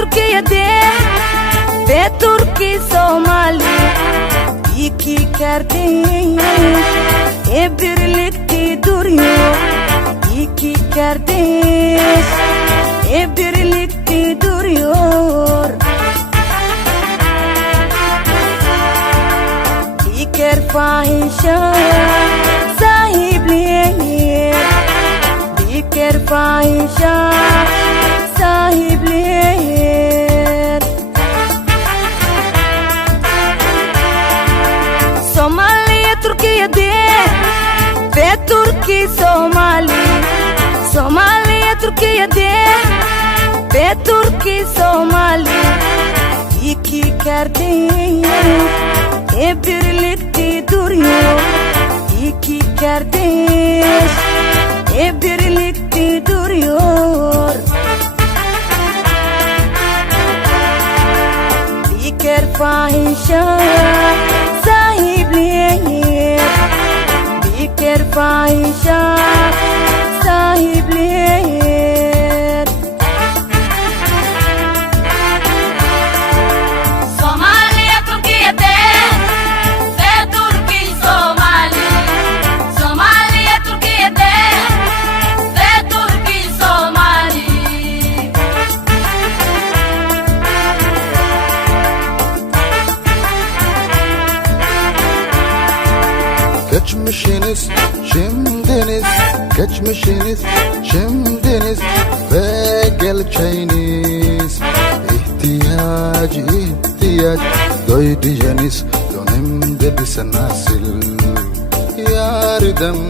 Turkiye de ve Turki Somali iki kardeş birlikte duruyor. İki kardeş birlikte duruyor. Diker fahişe sahiplenir. Diker fahişe sahiplenir. Somaliye Türkiye'de ve Türkiye Somali. Somaliye Türkiye'de ve Türkiye Somali iki kardeş birlikte duruyor. İki kardeş birlikte duruyor. Diker fahişe sahiplenir. Diker fahişe sahiplenir. Somaliye Türkiye'de ve Türkiye Somali. Somaliye Türkiye'de ve Türkiye Somali. Geçmişiniz, şimdiniz, geçmişiniz, şimdiniz ve geleceğiniz. İhtiyaç doyduyeniz, dönemde bize nasıl yardım.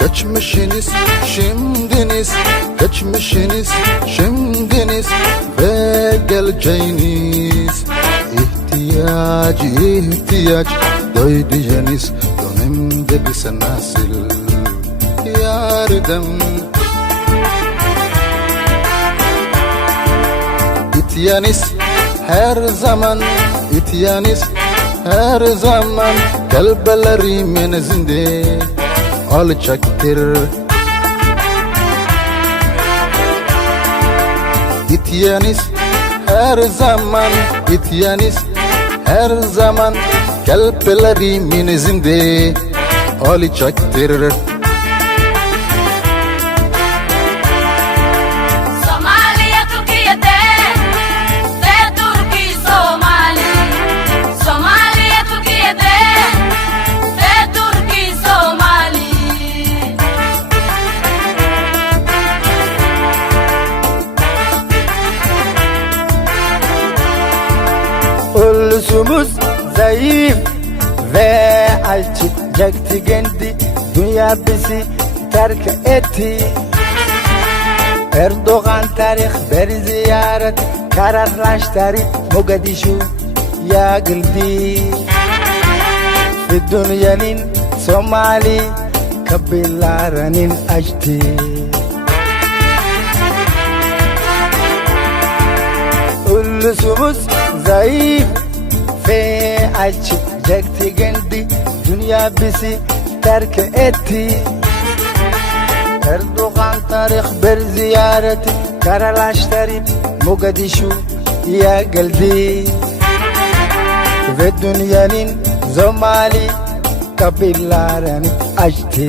Geçmişiniz, şimdiniz, geçmişiniz, şimdiniz ve geleceğiniz. İhtiyaç doyduyeniz, dönemde bize nasıl yardım. İtiyaniz her zaman, itiyaniz her zaman kalplerimin zinde olacaktır. İtiyaniz her zaman, itiyaniz her zaman kalplerimin zinde olacaktır. Somaliye Türkiye'de ve Türkiye Somali. Somaliye Türkiye'de ve Türkiye Somali. Ulusumuz zayıf ve alçacaktı kendi. Dünya bizi terk etti. Erdoğan tarih bir ziyaret kararlaştırdı. Mogadishu'ya geldi. Ve dünyanın Somali kabilelerinin açtı. Ulusumuz zayıf ve alçacaktı kendi. Dünya bizi terk etti. Erdoğan tarih bir ziyaret kararlaştırıp Mogadishu'ya geldi. Ve dünyanın Somali kabilelerini açtı.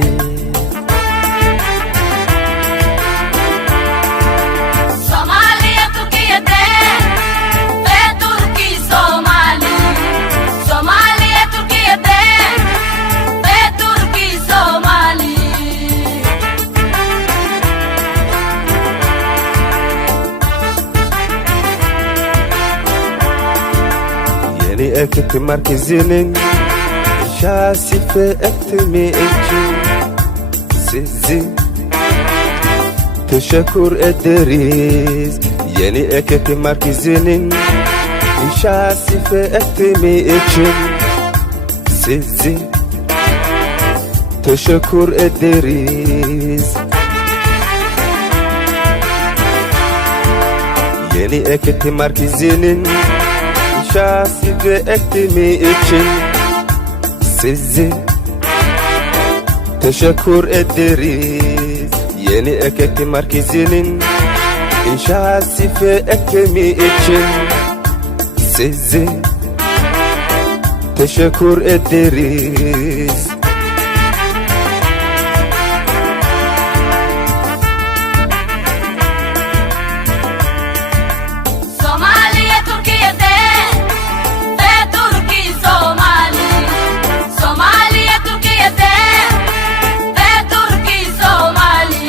Somaliye Türkiye'de ve Türkiye Somali. Somaliye Türkiye'de ve Türkiye Somali. Yeni ekip merkezinin şasife etimi için sizi teşekkür ederiz. Yeni ekip merkezinin şasife etimi için sizi teşekkür ederiz. Yeni ekip merkezinin şasife etimi için sizi teşekkür ederiz. yeni ekekti merkezinin inşası fe ekemi için sizi teşekkür ederiz. Somaliye Türkiye'de ve Türkiye Somali. Somaliye Türkiye'de ve Türkiye Somali.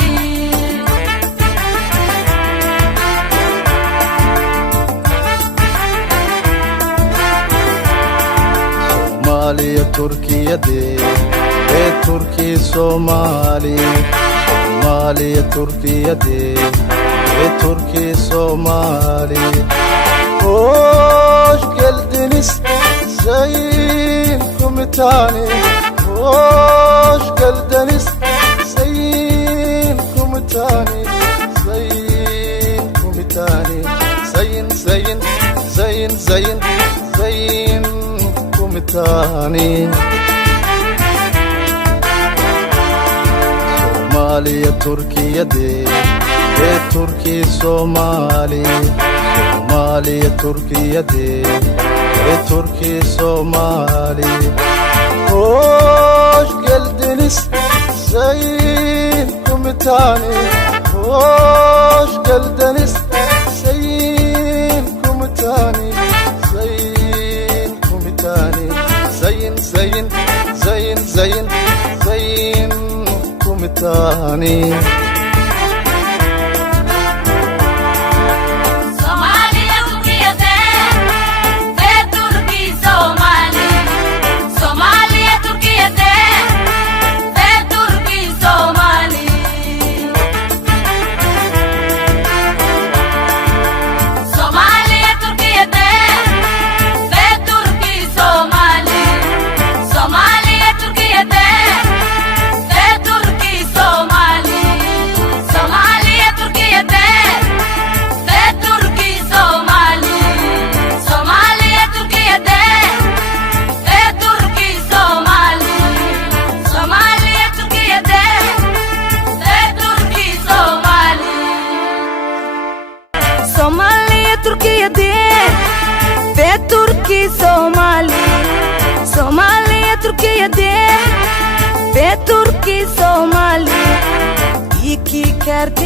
Somaliya Türkiye'de ve Türkiye Somali. Somaliya Türkiye'de ve Türkiye Somali. Hoş geldiniz Sayın Komutanı. Hoş geldiniz Sayın Komutanı. Sayın Komutanı. Sayın Komutanı. Somaliya Türkiye'de ve Türkiye Somali. Somaliya Türkiye'de ve Türkiye Somali. Hoş geldiniz Sayın Komutanı. Hoş geldiniz Sayın Komutanı. Sayın Komutanı. Sayın Komutanı. Somaliye Türkiye'de ve Türkiye Somali. Somaliye Türkiye'de ve Türkiye Somali. Somaliye Türkiye'de ve Türkiye Somali. Somaliye Türkiye'de ve Türkiye Somali. Somaliye Türkiye'de ve Türkiye Somali. Somaliye Türkiye'de ve Türkiye Somali. Somaliye Türkiye'de ve Türkiye Somali. Somaliye Türkiye'de ve Türkiye Somali. Somaliye Türkiye'de ve Türkiye Somali. İki kardeş